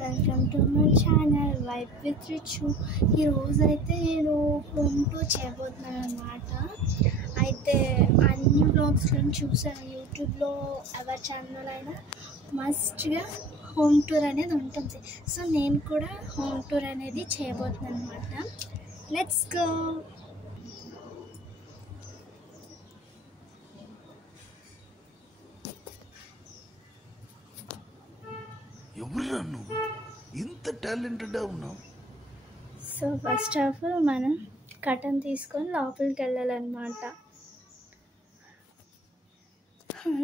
Welcome to my channel vibe with Richu. ఈరోజైతే నేను home tour చేయబోతున్నాను అన్నమాట. అయితే అన్ని బ్లాగ్స్లో చూసాను, యూట్యూబ్లో ఎవరి ఛానల్ అయినా మస్ట్గా హోమ్ టూర్ అనేది ఉంటుంది. సో నేను కూడా హోమ్ టూర్ అనేది చేయబోతున్నాను అన్నమాట. Let's go. ఎవరురా నువ్వు ఇంత టాలెంటెడ్గా ఉన్నావు? సో ఫస్ట్ ఆఫ్ ఆల్ మనం కటన్ తీసుకొని లోపలికి వెళ్ళాలన్నమాట.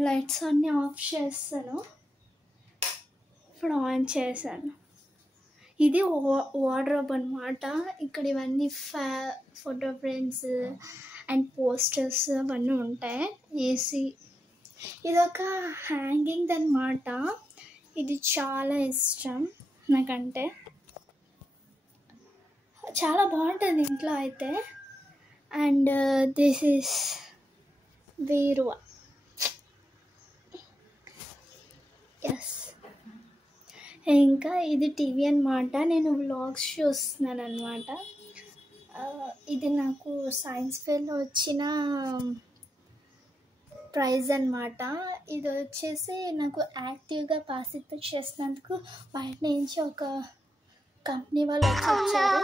లైట్స్ అన్నీ ఆఫ్ చేస్తాను, ఇప్పుడు ఆన్ చేశాను. ఇది వార్డ్రోబ్ అన్నమాట. ఇక్కడ ఇవన్నీ ఫోటో ఫ్రేమ్స్ అండ్ పోస్టర్స్ అవన్నీ ఉంటాయి. ఏసీ ఇదొక హ్యాంగింగ్ అన్నమాట. ఇది చాలా ఇష్టం నాకంటే, చాలా బాగుంటుంది ఇంట్లో అయితే. అండ్ దిస్ ఈస్ బీరువా. ఎస్, ఇంకా ఇది టీవీ అన్నమాట. నేను వ్లాగ్స్ చూస్తున్నాను అన్నమాట. ఇది నాకు సైన్స్ ఫెయిర్లో వచ్చిన ప్రైజ్ అన్నమాట. ఇది వచ్చేసి నాకు యాక్టివ్గా పార్టిసిపేట్ చేసినందుకు బయట నుంచి ఒక కంపెనీ వాళ్ళు వచ్చారు.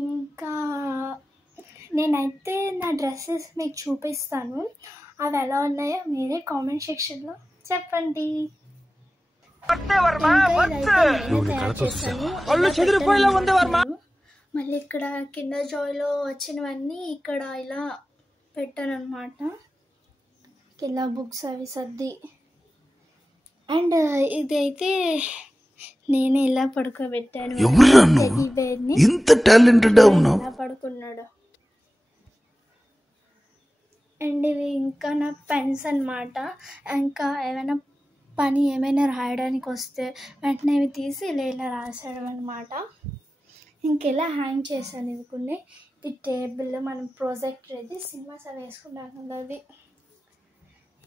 ఇంకా నేనైతే నా డ్రెస్సెస్ మీకు చూపిస్తాను. అవి ఎలా ఉన్నాయో మీరే కామెంట్ సెక్షన్లో చెప్పండి. మళ్ళీ ఇక్కడ కిండర్ జాయ్లో వచ్చినవన్నీ ఇక్కడ ఇలా పెట్టాను అనమాట. కింద బుక్స్ అవి సర్ది. అండ్ ఇదైతే నేను ఇలా పడుకోబెట్టాను. ఇంత టాలెంటెడ్గా ఉన్నావు. ఇలా పడుకున్నాడు. అండ్ ఇవి ఇంకా నా పెన్స్ అన్నమాట. ఇంకా ఏమైనా రాయడానికి వస్తే వెంటనే ఇవి తీసి ఇలా రాసాడు అనమాట. ఇంకెలా హ్యాంగ్ చేశాను. ఇది కొన్ని ఇది టేబుల్, మనం ప్రాజెక్టర్, ఇది సినిమాస్ అవి వేసుకుంటాం కదా అది.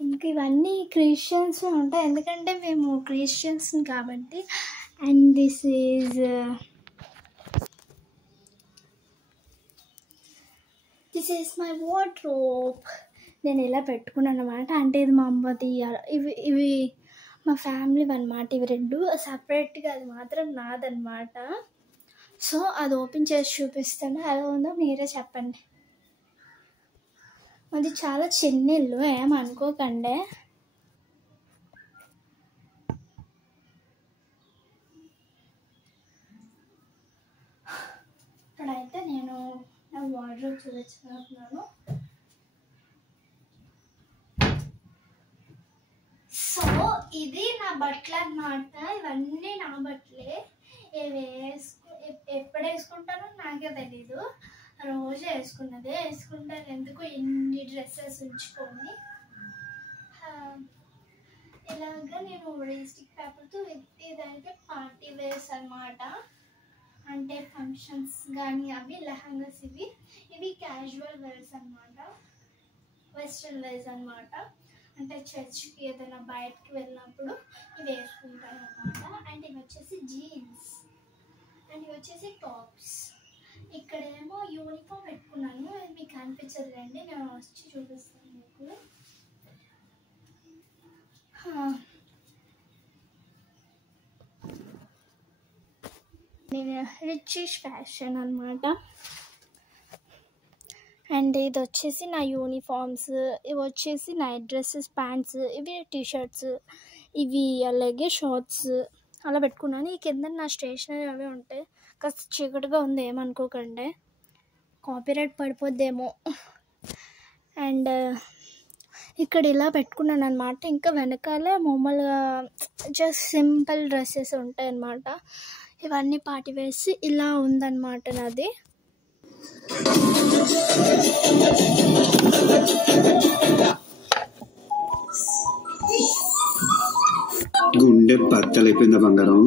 ఇంకా ఇవన్నీ క్రిస్టియన్స్ ఉంటాయి, ఎందుకంటే మేము క్రిస్టియన్స్ కాబట్టి. And this is my wardrobe. నేను ఇలా పెట్టుకున్నాను అనమాట. అంటే ఇది మా అమ్మది, ఇవి మా ఫ్యామిలీ అన్నమాట. ఇవి రెండు సపరేట్గా, అది మాత్రం నాదన్నమాట. సో అది ఓపెన్ చేసి చూపిస్తాను, ఎలా ఉందో మీరే చెప్పండి. అది చాలా చిన్న ఇల్లు, ఏమనుకోకండి. ఇక్కడైతే నేను నా వార్డ్రోబ్ చూపించుకుంటున్నాను. సో ఇది నా బట్టలు అన్నమాట. ఇవన్నీ నా బట్టలే. ఎప్పుడు వేసుకుంటానో నాకే తెలీదు. రోజు వేసుకుంటాను. ఎందుకు ఇన్ని డ్రెస్సెస్ ఉంచుకొని ఇలాగా నేను రీస్టిక్ పేపర్తో. ఇదైతే పార్టీ వేర్స్ అన్నమాట. అంటే ఫంక్షన్స్ కానీ అవి లెహంగాస్. ఇవి క్యాజువల్ వేర్స్ అన్నమాట, వెస్ట్రన్ వేర్స్ అన్నమాట. అంటే చర్చ్కి ఏదైనా బయటకి వెళ్ళినప్పుడు ఇవి వేసుకుంటాను అన్నమాట. అండ్ ఇవి వచ్చేసి జీన్స్, అండ్ ఇవి వచ్చేసి టాప్స్. ఇక్కడేమో యూనిఫామ్ పెట్టుకున్నాను, మీకు అనిపించదు రండి, నేను వచ్చి చూపిస్తాను మీకు. నేను రిచ్ ఫ్యాషన్ అన్నమాట. అండ్ ఇది వచ్చేసి నా యూనిఫామ్స్. ఇవి వచ్చేసి నైట్ డ్రెస్సెస్, ప్యాంట్స్, ఇవి టీషర్ట్స్, ఇవి అలాగే షార్ట్స్ అలా పెట్టుకున్నాను. ఈ కింద నా స్టేషనరీ అవే ఉంటాయి. కాస్త చీకటిగా ఉంది, ఏమనుకోకండి, కాపీరైట్ పడిపోద్దేమో. అండ్ ఇక్కడ ఇలా పెట్టుకున్నాను అనమాట. ఇంకా వెనకాలే మామూలుగా జస్ట్ సింపుల్ డ్రెస్సెస్ ఉంటాయి అన్నమాట. ఇవన్నీ పార్టీ వేసి ఇలా ఉందన్నమాట నాది. గుండె బద్దలైపోయిందా బంగారం?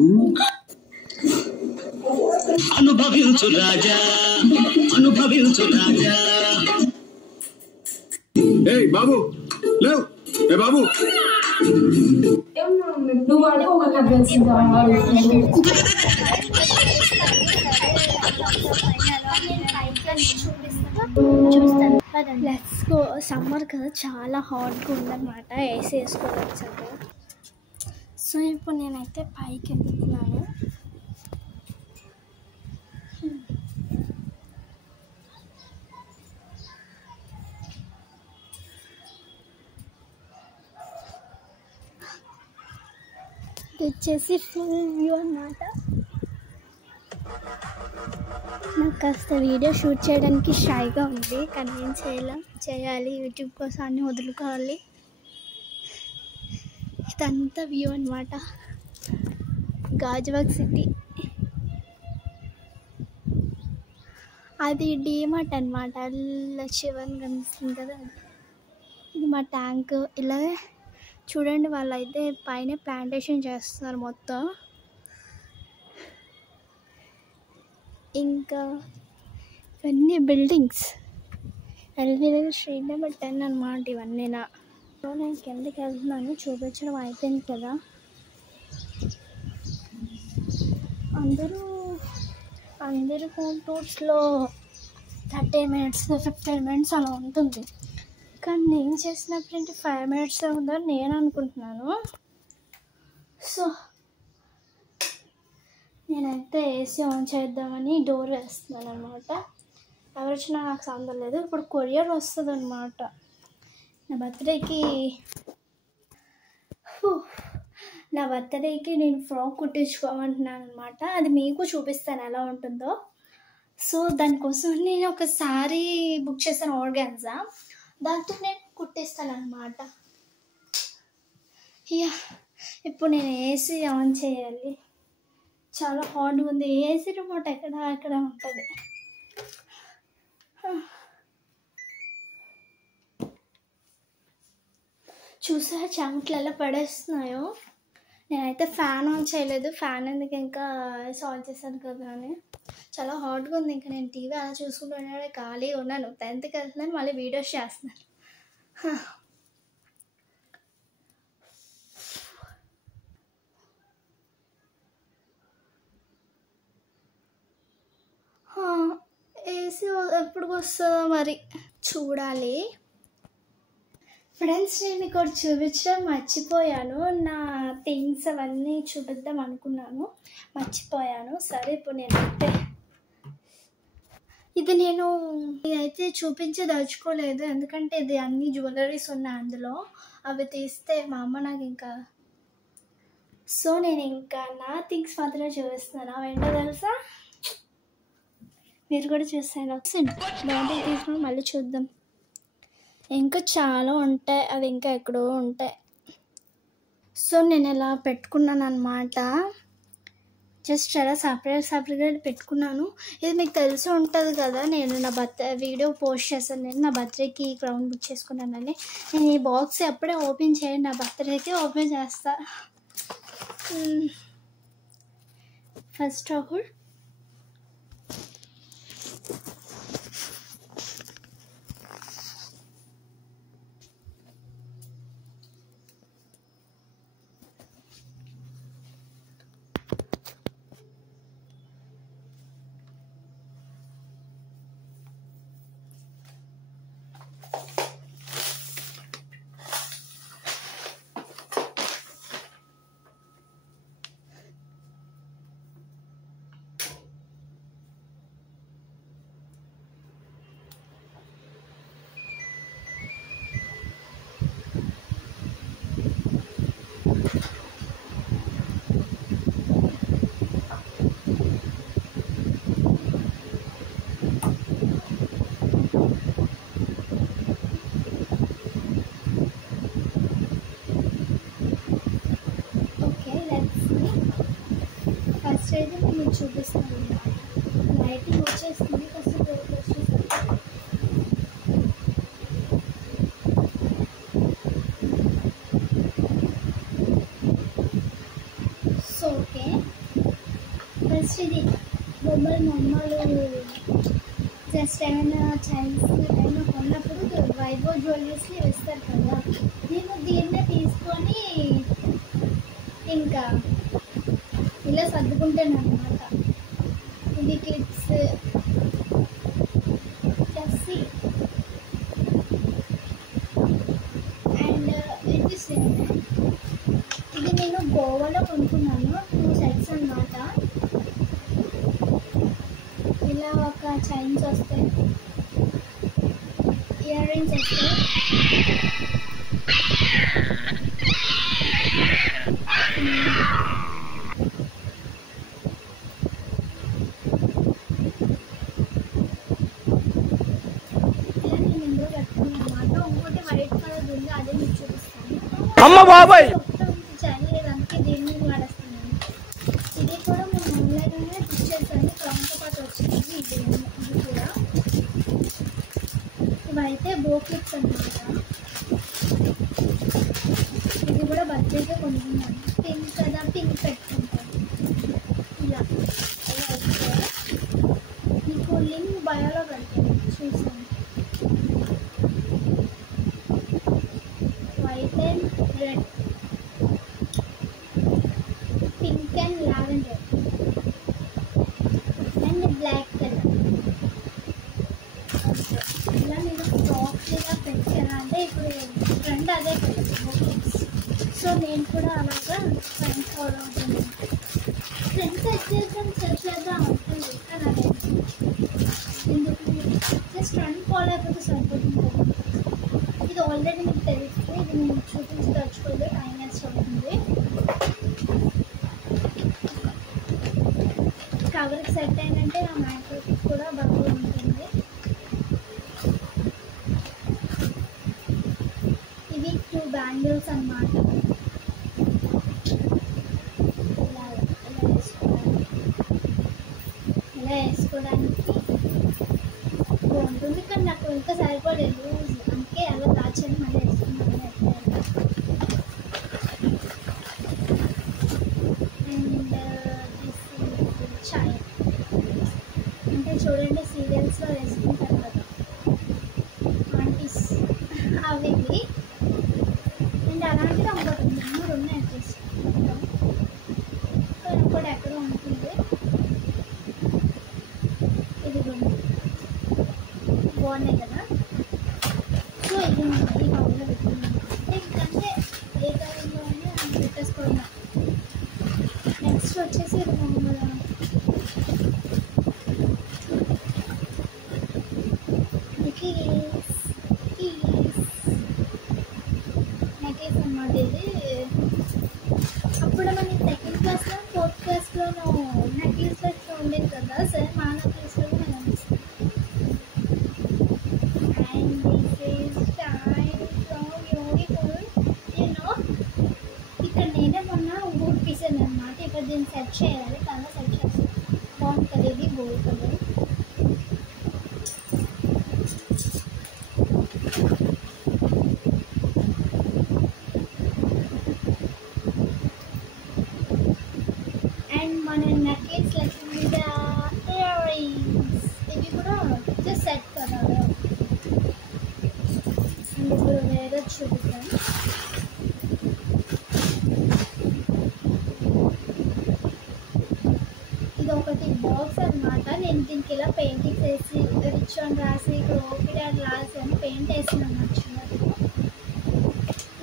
అనుభవించు రాజా, అనుభవించు రాజా. బాబు లేవు ఏ బాబు నువ్వు అంటే ఒక కథ తెలిసిందా చూస్తాను. Let's go. సమ్మర్ కదా, చాలా హాట్గా ఉందన్నమాట. ఏసీ వేసుకోవాలి సరే. సో ఇప్పుడు నేనైతే పైకి వెళ్తున్నాను. ఇది వచ్చేసి ఫుల్ వ్యూ అన్నమాట. నాకు కాస్త వీడియో షూట్ చేయడానికి షైగా ఉంది, కానీ ఏం చేయాలి, యూట్యూబ్ కోసం అన్నీ వదులుకోవాలి. ఇదంతా వ్యూ అన్నమాట, గాజువాక్ సిటీ. అది డీమార్ట్ అన్నమాట, అలా శివన్ కనిపిస్తుంది కదా. ఇది మా ట్యాంక్. ఇలా చూడండి, వాళ్ళైతే పైన ప్లాంటేషన్ చేస్తున్నారు మొత్తం. ఇంకా ఇవన్నీ buildings. LB Nagar street number 10 అన్నమాట ఇవన్నీ. నేను కిందకి వెళ్తున్నాను, చూపించడం అయిపోయింది కదా. అందరూ హోమ్ టూర్స్లో 30 minutes 15 minutes అలా ఉంటుంది, కానీ నేను చేసినప్పుడు 5 minutes ఉందని నేను అనుకుంటున్నాను. సో నేనైతే ఏసీ ఆన్ చేద్దామని డోర్ వేస్తున్నాను అనమాట. ఎవరు వచ్చినా నాకు సంబంధం లేదు. ఇప్పుడు కొరియర్ వస్తుంది అనమాట. నా బర్త్డేకి నేను ఫ్రాక్ కుట్టించుకోమంటున్నాను అనమాట. అది మీకు చూపిస్తాను ఎలా ఉంటుందో. సో దానికోసం నేను ఒక శారీ బుక్ చేశాను, ఆర్గాన్జా. దాంతో నేను కుట్టిస్తాను అనమాట. ఇప్పుడు నేను ఏసీ ఆన్ చేయాలి. చాలా హాట్గా ఉంది. ఏసీ రిమోట్ ఎక్కడ ఉంటుంది. చూసా చెమటలు ఎలా పడేస్తున్నాయో. నేనైతే ఫ్యాన్ ఆన్ చేయలేదు. ఫ్యాన్ ఎందుకు ఇంకా ఆన్ చేశాను కదా అని. చాలా హాట్గా ఉంది. ఇంకా నేను టీవీ అలా చూసుకుంటూనే ఖాళీగా ఉన్నాను. 10th వెళ్తున్నాను, మళ్ళీ వీడియోస్ చేస్తున్నాను. ఏసీ ఎప్పుడు వస్తుందో మరి చూడాలి. ఫ్రెండ్స్, నేను మీకు చూపించడం మర్చిపోయాను. నా థింగ్స్ అవన్నీ చూపిద్దాం అనుకున్నాను, మర్చిపోయాను. సరే, ఇప్పుడు నేనైతే ఇదైతే చూపించదలుచుకోలేదు, ఎందుకంటే ఇది అన్ని జ్యువెలరీస్ ఉన్నాయి అందులో. అవి తీస్తే మా అమ్మ నాకు ఇంకా. సో నేను ఇంకా నా థింగ్స్ మాత్రమే చూపిస్తున్నాను. అవేంటో తెలుసా, మీరు కూడా చూస్తాను. బాగుంటే తీసుకుని మళ్ళీ చూద్దాం. ఇంకా చాలా ఉంటాయి, అవి ఇంకా ఎక్కడో ఉంటాయి. సో నేను ఇలా పెట్టుకున్నాను అనమాట. జస్ట్ అలా సపరేట్గా పెట్టుకున్నాను. ఇది మీకు తెలిసి ఉంటుంది కదా, నేను నా వీడియో పోస్ట్ చేశాను. నేను నా బర్త్డేకి క్రౌన్ బుక్ చేసుకున్నానని. నేను ఈ బాక్స్ ఎప్పుడే ఓపెన్ చేయండి, నా బర్త్డేకి ఓపెన్ చేస్తా. ఫస్ట్ ఆఫ్ ఆల్ అయితే నేను చూపిస్తాను. లైటింగ్ వచ్చేస్తుంది, ఫస్ట్ సో ఓకే. ఫస్ట్ ఇది బొమ్మలు జస్ట్ ఏమైనా చైన్స్ ఏమైనా కొన్నప్పుడు వైభవ్ జ్యువెలరీస్ని వేస్తారు కదా, నేను దీన్నే తీసుకొని ఇంకా ఇలా సర్దుకుంటాను అనమాట. ఇది క్లిప్స్ ప్లస్ అండ్ ఇది సేమ్. ఇది నేను గోవాలో కొనుక్కున్నాను, 2 సెట్స్ అన్నమాట. ఇలా ఒక చైన్స్ వస్తాయి, ఇయర్ రింగ్స్ వస్తాయి, ఇలా నేను ఇందులో పెట్టుకున్నాను అన్నమాట. ఇంకోటి వైట్ కలర్ ఉంది, అదే మీకు చూపిస్తాను. అమ్మ బాబాయ్ చైన్ అందుకే దీన్ని వాడేస్తున్నాను. ఇది కూడా నేను ఆన్లైన్లోనే బుక్ చేశాను, క్రౌన్తో పాటు వచ్చింది. ఇది కూడా ఇవైతే బో క్లిప్స్ అన్నమాట. ఇది కూడా బర్త్డేగా కొనుక్కున్నాను, పింక్ కదా, పింక్ పెట్టుకుంటాను. ఇలా ఇలా వస్తే మీకు లింక్ బయోలో పెడతాను, చూసాను. White and red, pink and lavender and black colour. ఇలా నేను ప్రాపర్గా పెట్టాను, అంటే ఇప్పుడు ట్రెండ్ అదే కదా, సో నేను కూడా అలాగా ట్రెండ్ ఫాలో అవుతుంది. ట్రెండ్ సెట్ చేద్దాం అవుతుంది, కానీ అదే ఎందుకు జస్ట్ ట్రెండ్ ఫాలో అయిపోతే సరిపోతుంది కదా. ఇది ఆల్రెడీ మీకు తెలుస్తుంది, ఇది నేను చూపించదలుచుకోలేదు, టైం వేస్ట్ అవుతుంది. కవర్కి సెట్ అయిందంటే నా మ్యాక్ కూడా బాగా ఉంటుంది. ఇవి 2 బ్యాంగిల్స్ అన్నమాట. ఇలా వేసుకోవడానికి బాగుంటుంది, కానీ నాకు ఇంకా సరిపోలేదు లూజ్, అందుకే అలా దాచాను, మళ్ళీ వేసుకున్నాను. అండ్ దిస్ చాయ్ అంటే చూడండి, సీరియల్స్లో వేసుకుంటారు కదా ఆంటీస్, అవి ఇవి. అండ్ అలాంటిది ఇంకోటి 3 ఉన్నాయి వచ్చేసి, ఇంకోటి ఎక్కడో ఉంటుంది. ఇది కూడా బాగున్నాయి కదా, సో ఇది ఈ కవర్లో పెట్టుకున్నాను. ఎందుకంటే ఏ కవర్లో అయినా పెట్టేసుకోవడం. నెక్స్ట్ వచ్చేసి ఇది మామూలుగా నెకేస్ అన్నమాట. ఇది అప్పుడు మనకి 2nd క్లాస్లో 4th క్లాస్లోనూ నెక్లెస్ లెక్క ఉండేది కదా సార్, మా నెక్లెస్లో కూడా నేను అనిపిస్తాను. And this is time so beautiful, you know. ఇక్కడ నేనే మొన్న గోల్డ్ పీసాను అన్నమాట, ఇక్కడ దీన్ని సెట్ చేయాలి, కలర్ సెట్ చేస్తాను. బాగుంటుంది, ఇది గోల్డ్ కలర్. అండ్ మన నెక్లెస్ లెక్క మీద ఇయర్ రింగ్స్, ఇవి కూడా జస్ట్ సెట్ కదా. అండ్ ఇప్పుడు వేరే చూపిస్తాను. ఇది ఒకటి బాక్స్ అన్నమాట. నేను దీనికి ఇలా పెయింటింగ్స్ వేసి రిచ్ అని రాసి ఇక్కడ ఓపిడ్ అని రాసి అని పెయింట్ వేసినాను నచ్చినట్టు.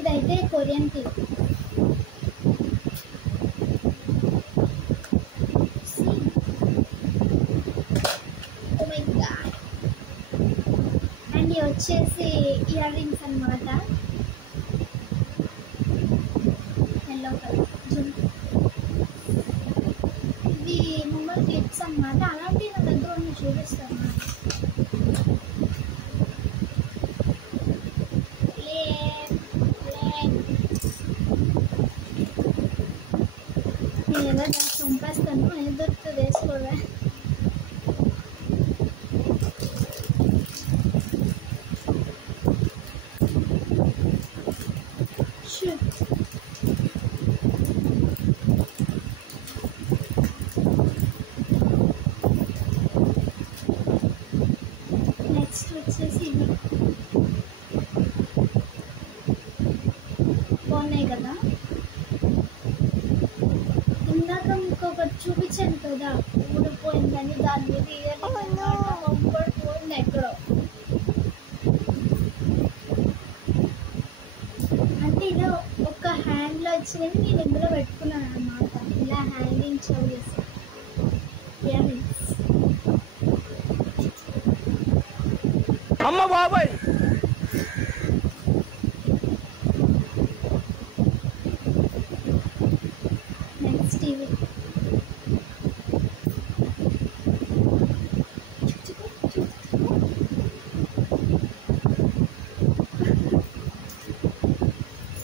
ఇదైతే కొరియన్ క్లిప్. అండ్ ఇవి వచ్చేసి ఇయర్ రింగ్స్ అన్నమాట, ఎల్లో కలర్. ఇవి మామూలు క్లిప్స్ అన్నమాట, అలాంటివి నా దగ్గర ఉన్న చూపిస్తాను. నేను ఎలా చంపేస్తాను, ఏం దొరుకుతుంది వేసుకోవే. వచ్చేసి ఇవి బాగున్నాయి కదా. ఇందాక మీకు ఒకటి చూపించాను కదా ఊడిపోయిందని, దాని మీద ఇంకోటి పోయింది ఎక్కడో. అంటే ఇలా ఒక హ్యాండ్లో వచ్చినవి నేను ఇందులో పెట్టుకున్నాను అనమాట. ఇలా హ్యాంగింగ్ చేసి అమ్మ బాబాయ్. నెక్స్ట్ ఇవి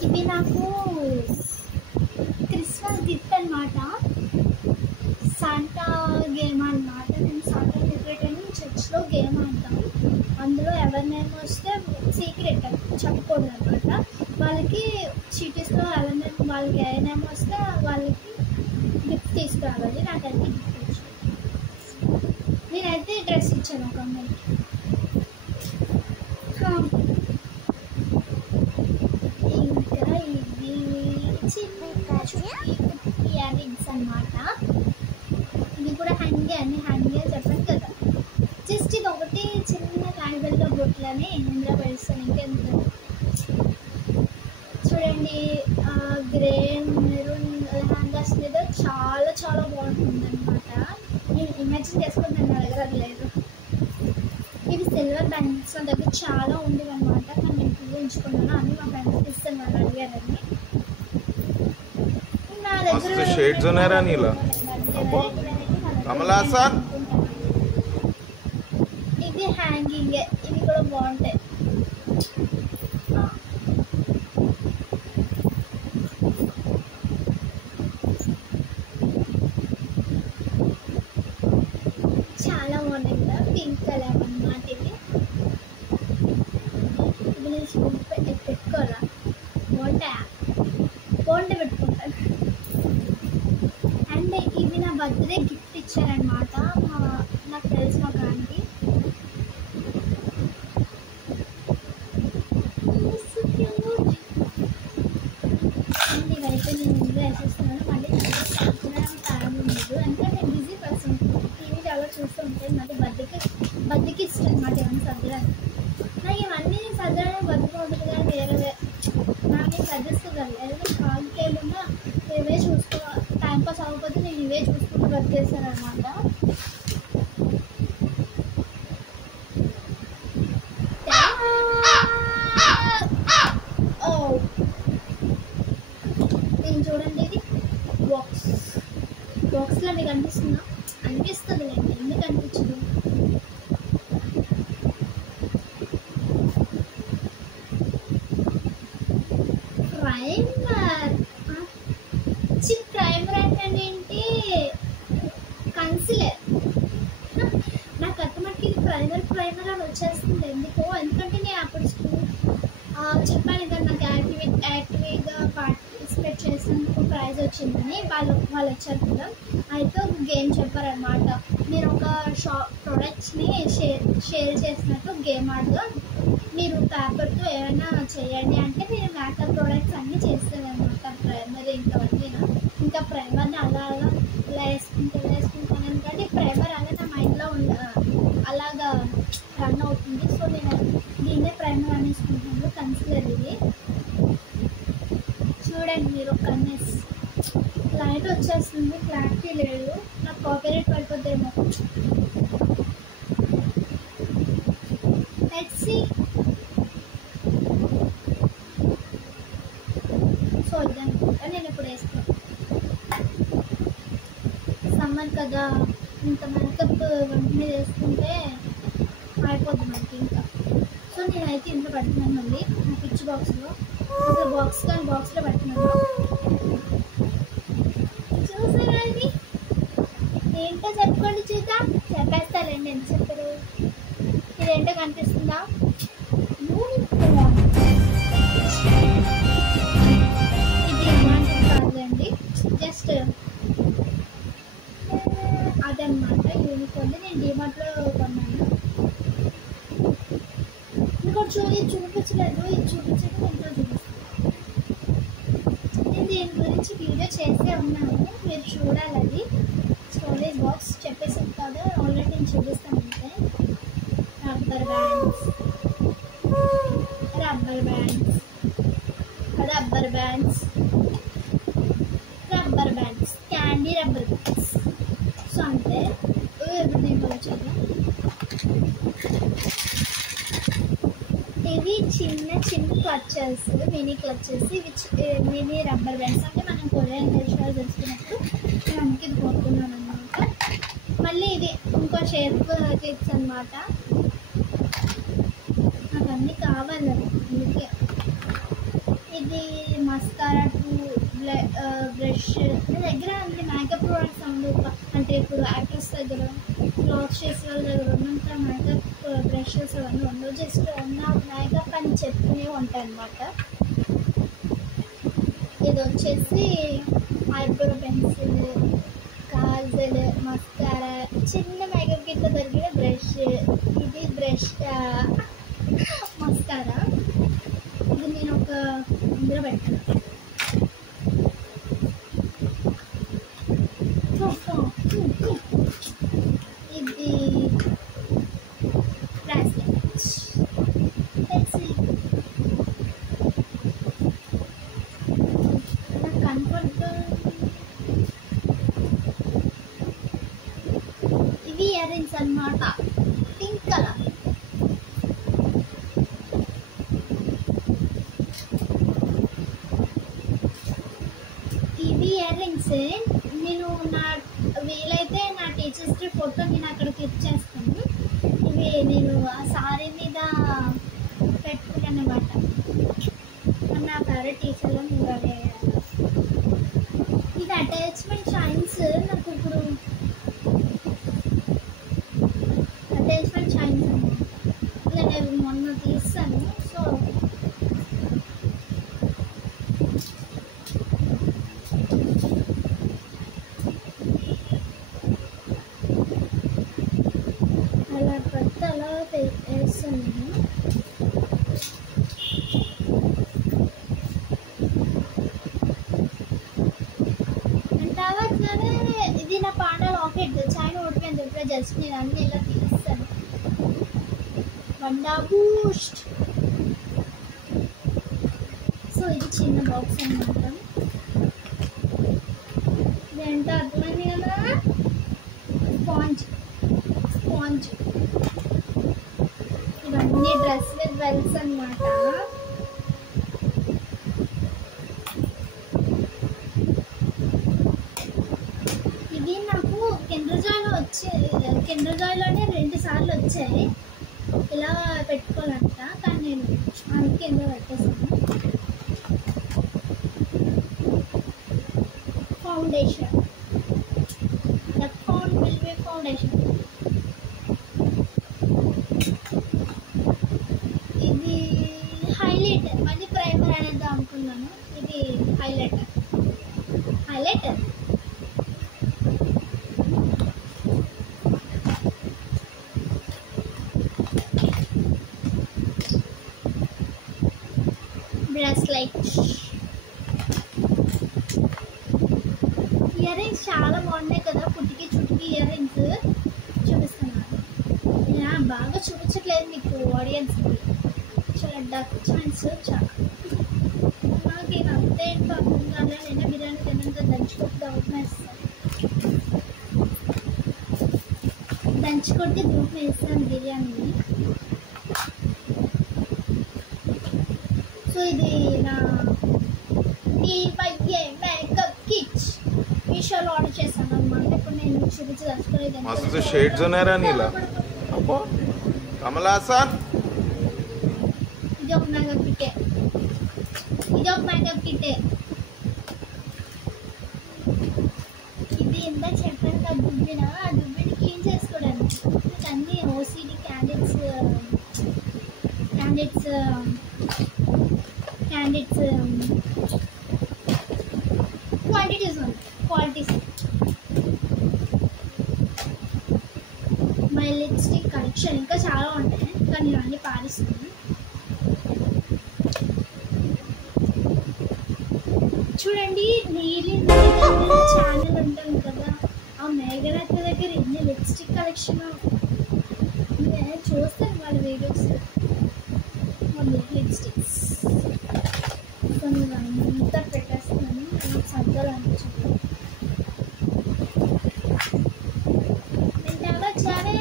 ఇవి నాకు క్రిస్మస్ గిఫ్ట్ అనమాట. సాంటా గేమ్ అనమాట. నేను సాంటా సీక్రెట్ అని చర్చ్లో గేమ్ ఆడతాం. అందులో ఎవరినైనా వస్తే సీక్రెట్ చెప్పకూడదు అనమాట. వాళ్ళకి చీటీస్లో ఎవరినైనా వాళ్ళకి ఏమైనా వస్తే వాళ్ళకి గిఫ్ట్ తీసుకురావాలి. నాకైతే గిఫ్ట్ ఇచ్చాను. నేనైతే డ్రెస్ ఇచ్చాను ఒక అమ్మాయికి. ఇంకా ఇది చిన్న ఇయర్ రింగ్స్ అనమాట. ఇది కూడా హ్యాంగే అని హ్యాంగే చెప్పాను కదా. జస్ట్ ఇది ఒకటి చిన్న కాగితంలో బొట్లని ఇందులో పెడతాను. ఇంకెంత చూడండి, గ్రే మెరూన్ హ్యాంగర్స్ మీద చాలా చాలా బాగుంటుంది అనమాట. నేను ఇమాజిన్ చేసుకుంటాను, నా దగ్గర అది లేదు. ఇవి సిల్వర్ బ్యాంగిల్స్ నా దగ్గర చాలా ఉండేవి అనమాట. కానీ నేను చూపించుకున్నాను. అన్నీ మా ఫ్రెండ్స్కి ఇస్తాను, వాళ్ళు అడిగారని. నా దగ్గర షేడ్స్ ఉన్నారా నీలో? కమలా సార్ ఇది హ్యాంగింగ్. ఇవి కూడా బాగుంటాయి. చాలా బాగున్నాయి కదా. పింక్ కలర్ అన్నమాట. ఇవి నేను స్కూల్ పెట్టుకోరా బాగుంటాయా? బాగుంటే పెట్టుకుంటాను. అండ్ ఇవి నా బర్త్డే గిఫ్ట్ ఇచ్చారనమాట. నాకు తెలిసిన ఒక ఆంటీ. అండ్ ఇవైతే నేను ఇందులో వేసేస్తున్నాను. మళ్ళీ టైం ఉండదు, ఎందుకంటే నేను బిజీ పర్సన్. టీవీ చాలా చూస్తూ ఉంటాను. మళ్ళీ బర్త్డేకి ఇష్టం అనమాట ఇవన్నీ సర్దడానికి. నాకు ఇవన్నీ సర్దడానికి బతుకోవద్దు, కానీ వేరే నాకు సజెస్ట్ ఏదైనా కాల్ ఉన్నా ఇవే చూసుకో. టైంపాస్ అవ్వకపోతే నేను ఇవే చూసుకుంటూ బతికేస్తాను అనమాట. నేను చూడండి, ఇది బాక్స్లో మీకు అనిపిస్తుందా? అనిపిస్తుంది లేండి, ఎందుకు అనిపించదు? ప్రైమర్. ప్రైమర్ అంటే ఏంటి? కన్సిలర్. నాకు అర్థమటికి ఇది ప్రైమర్ అని వచ్చేస్తుంది. ఎందుకంటే నేను అప్పుడు చెప్పాను కదా, నాకు యాక్టివ్గా పార్టిసిపేట్ చేసినందుకు ప్రైజ్ వచ్చిందని. వాళ్ళు వచ్చారు కదా. అయితే ఒక గేమ్ చెప్పారనమాట. మీరు ఒక ప్రొడక్ట్స్ని షేర్ చేసినట్టు గేమ్ ఆడదాం. మీరు పేపర్తో ఏమైనా చేయండి అంటే మీరు మేకప్ ప్రోడక్ట్స్ అన్నీ చేస్తారనమాట. ప్రైమర్ ఇంకా ప్రైమర్ని అలా వేసుకుంటాను. కానీ ప్రైమర్ అలా నా మైండ్లో అలాగా రన్ అవుతుంది. సో నేను దీన్నే ప్రైమర్ అనేసుకుంటున్నాను. కన్సిలర్ ఇది చూడండి మీరు. కన్నెస్ లైట్ వచ్చేస్తుంది, క్లారిటీ లేదు. నాకు కాపీరైట్ పడిపోద్దేమో. Let's see. సో ఇదనుకుంటా నేను ఇప్పుడు వేస్తాను. సమ్మర్ కదా, ఇంత మేకప్ వంట మీద వేసుకుంటే అయిపోద్ది మనకి ఇంకా. సో నేనైతే ఇంట్లో పడుతున్నాను. మళ్ళీ నా పిచ్ బాక్స్లో అసలు బాక్స్లో పడుతున్నాను. చూసారా ఇది ఏంటో చెప్పుకోండి చూద్దాం. చెప్పేస్తారండి, ఎంత చెప్పారు? ఇదేంటో కనిపిస్తుందా? యూనిఫామ్. ఇది ఇలాంటిది కాదండి, జస్ట్ అదనమాట యూనిఫామ్. నేను డిమార్ట్లో కొన్నాను. ఇంకోటి చూపించలేదు, ఇది చూపించడం ఇంట్లో చూపిస్తాను. నేను దీని గురించి వీడియో చేసే ఉన్నాను, మీరు చూడాలి. అది స్టోరేజ్ బాక్స్ చెప్పేసి కాదు, ఆల్రెడీ నేను చూపిస్తాను. అంటే rubber bands, rubber bands, rubber bands, rubber bands, candy rubber bands. So అంటే దీంట్లో వచ్చేది ఇవి చిన్న చిన్న క్లచెస్, మినీ క్లచెస్. ఇవి మినీ రబ్బర్ బ్యాండ్స్. అంటే మనం కొరియన్ హెయిర్ తెలుసుకున్నప్పుడు నేను అందుకే ఇది కొనుక్కున్నాను అనమాట. మళ్ళీ ఇది ఇంకో షేప్ క్లిప్స్ అనమాట. నాకు అన్నీ కావాలి అందుకే. ఇది మస్కారా, బ్రష్. నా దగ్గర అన్ని మేకప్ ప్రోడక్ట్స్ అంటే ఇప్పుడు యాక్టర్స్ దగ్గర, క్లాత్ చేసే వాళ్ళ దగ్గర ఉన్నంత మేకప్ బ్రషెస్ అవన్నీ ఉండవు. జస్ట్ ఉన్న మేకప్ అని చెప్పుకునే ఉంటాయి అన్నమాట. ఇది వచ్చేసి ఐబ్రో పెన్సిల్, కాజల్, మస్కారా, చిన్న మేకప్ కింద దొరికిన బ్రష్. ఇది బ్రష్ మస్కారా. ఇది నేను ఒక ఇందులో పెట్టాను. ఇది బ్రాస్లెట్. నాకు కంఫర్ట్. ఇవి ఇయర్ రింగ్స్ అన్నమాట, పింక్ కలర్. ఇవి ఇయర్ రింగ్స్. నేను నా వీలైతే నా టీచర్స్ డే ఫోటో నేను అక్కడ క్లిక్ చేస్తాను. ఇవి నేను ఆ సారీ మీద పెట్టుకున్నాను అనమాట. నా ఫేవరెట్ టీచర్లో నేను అదే. ఇది అటాచ్మెంట్ చైన్స్. నాకు ఇప్పుడు అటాచ్మెంట్ చైన్స్ అనమాట. ఇలా నేను మొన్న తీస్తాను. సో అలా పెట్టి అలా వేస్తాను నేను. అంటావా సరే. ఇది నా పాట లాకెట్. చైన్ ఓడిపోయింది ఇప్పుడే. జస్ట్ నేను అన్నీ ఇలా తీస్తాను. వండా బూస్ట్. సో ఇది చిన్న బాక్స్ అనమాట. ఇదేంటో అర్థమైంది కదా. Sponge, sponge. ఇవన్నీ డ్రెస్ విత్ వెల్స్ అనమాట. ఇవి నాకు కిండర్ జాయ్లోనే 2 సార్లు వచ్చాయి ఇలా పెట్టుకోవాలంట. కానీ నేను అందుకే ఎందులో పెట్టేసాను. Foundation, the found will be foundation. ఇది హైలైటర్. మళ్ళీ ప్రైమర్ అనేది అనుకున్నాను. ఇది highlighter. Highlighter bracelet. Ear rings చాలా బాగున్నాయి కదా. పుట్టికి చుట్టుకి ఇయర్ రింగ్స్ చూపిస్తున్నాను. నేను బాగా చూపించట్లేదు మీకు ఆడియన్స్కి. చాలా డక్ ఛాన్స్. చాలా నాకు ఇక అంతే ఏంటో అర్థం కాలే. నిన్న బిర్యానీ తిన్నాక దంచుకొట్టి దూరం వేస్తాను. దంచుకొట్టి దూరం వేస్తాను బిర్యానీని. సో ఇది నా DIY మేకప్ కిట్ మీషోలో ఆర్డర్ చేశాను అనమాట. ఇప్పుడు నేను చూపించదలుచుకోలేదు. मस्त शेड्स ఉన్నారా నీలా. అబ్బో కమలాసన్. ఇది ఒక మేకప్ కిట్టే. ఇది ఒక మేకప్ కిట్టే. ఇది ఇందాక చెప్పాను కదా దుబ్బిన. ఆ దుబ్బిని క్లీన్ చేసుకోవడానికి. మీకు అన్ని OCD క్యాండిడేట్స్ క్వాంటిటీస్ ఉన్నాయి. క్వాలిటీస్. మై లిప్స్టిక్ కలెక్షన్ ఇంకా చాలా ఉంటాయి కానీ నేను అన్నీ పాలిస్తాను. చూడండి నీలి ఛానల్ ఉంటుంది కదా, ఆ మేఘనాథ దగ్గర ఎన్ని లిప్స్టిక్ కలెక్షన్ నేను చూస్తాను వాళ్ళ వీడియోస్. లిప్స్టిక్స్ అంతా పెట్టేస్తున్నాను, నాకు సర్దాలు అనిపించింది. నేను చాలా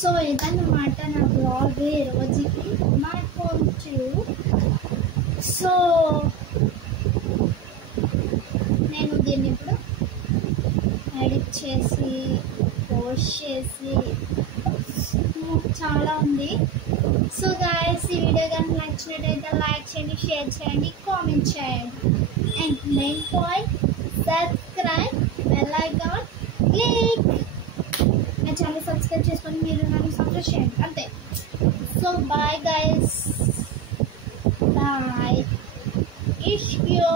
సో ఇదన్నమాట నా బ్లాగ్ ఈ రోజుకి మై హోమ్ టూర్. సో నేను దీన్ని ఇప్పుడు ఎడిట్ చేసి పోస్ట్ చేసి చాలా ఉంది. సో గాయస్ ఈ వీడియో కానీ నచ్చినట్టయితే లైక్ చేయండి, షేర్ చేయండి, కామెంట్ చేయండి. And main point subscribe, bell icon click. నా ఛానల్ సబ్స్క్రైబ్ చేసుకొని మీరు నన్ను సపోర్ట్ చేయండి అంతే. So bye guys, bye. ఇష్క్ యూ.